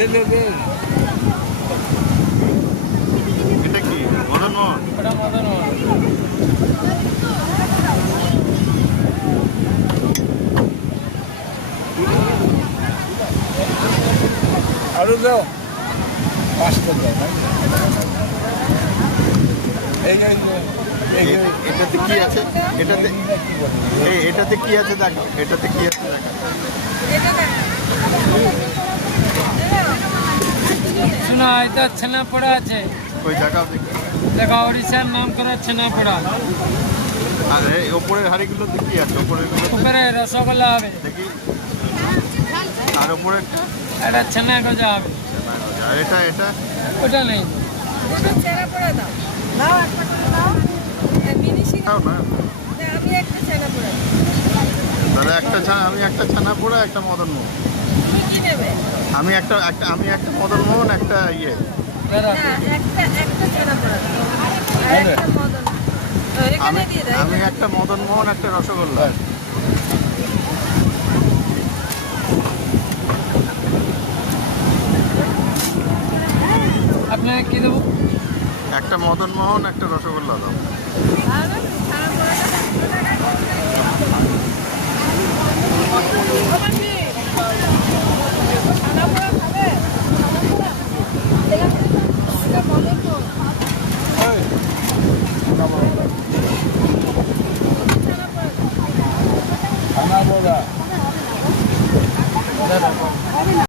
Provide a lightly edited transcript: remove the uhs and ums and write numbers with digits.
এটা কি মদন মোহন? এটা মদন মোহন। আরো দাও 5টা দাও। এটাতে কি আছে? এটাতে কি আছে দেখো, এটাতে কি আছে দেখো। শোনা এটা ছানাপোড়া আছে। ওই জায়গা দেখি। দেখা ওড়িশার নাম করা ছানাপোড়া। আর এই ওপরের হাড়িগুলোতে কি আছে? ওপরের উপরে রসগোল্লা হবে। দেখি। আর ওপরে এটা ছানা গজা হবে। আর এটা ওটা নেই। খাও না। তাহলে আমি একটা ছানা পোড়া, একটা মদন মোহন। আমি একটা মদন মোহন, একটা ইয়ে। আমি একটা মদন মোহন, একটা রসগোল্লা। আপনাকে কি দেবো? একটা মদন মোহন, একটা রসগোল্লা দাও।